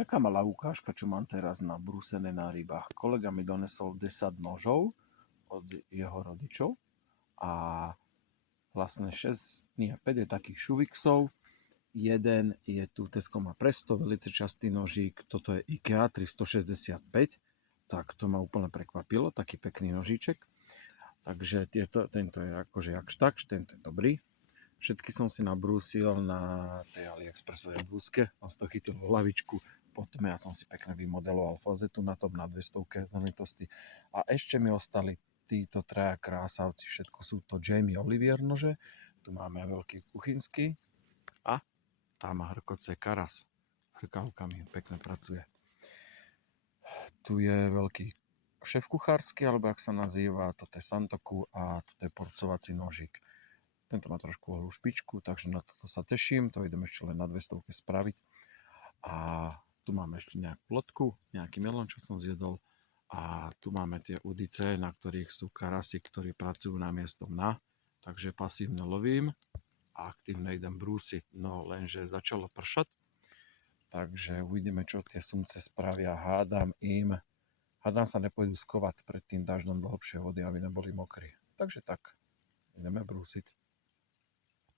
Taká malá ukážka, čo mám teraz na brúsené na rybách. Kolega mi donesol 10 nožov od jeho rodičov a vlastne 6, nie 5 je takých šuvixov. Jeden je tu Tesco má Presto, velice častý nožík, toto je IKEA 365, tak to ma úplne prekvapilo, taký pekný nožíček. Takže tento je akože jakž takž, tento je dobrý. Všetky som si nabrúsil na tej AliExpressovej blúzke, som si to chytil v hlavičku, potom ja som si pekne vymodeloval fazetu na tom na 200 znelitosti. A ešte mi ostali títo traja krásavci, všetko sú to Jamie Olivier nože, tu máme veľký kuchynský a tam má hrkoce Karas. Hrkavkami pekne pracuje. Tu je veľký šéf kuchársky, alebo jak sa nazýva, toto je Santoku a toto je porcovací nožík. Tento má trošku holú špičku, takže na toto sa teším, to idem ešte len na 200 spraviť. A tu máme ešte nejakú plotku, nejaký melón, čo som zjedol. A tu máme tie udice, na ktorých sú karasi, ktorí pracujú namiestom na. Takže pasívne lovím a aktívne idem brúsiť. No lenže začalo pršať, takže uvidíme, čo tie sumce spravia. Hádam sa nepôjdu skovať pred tým dažďom do hlbšej vody, aby neboli mokrí. Takže tak, ideme brúsiť.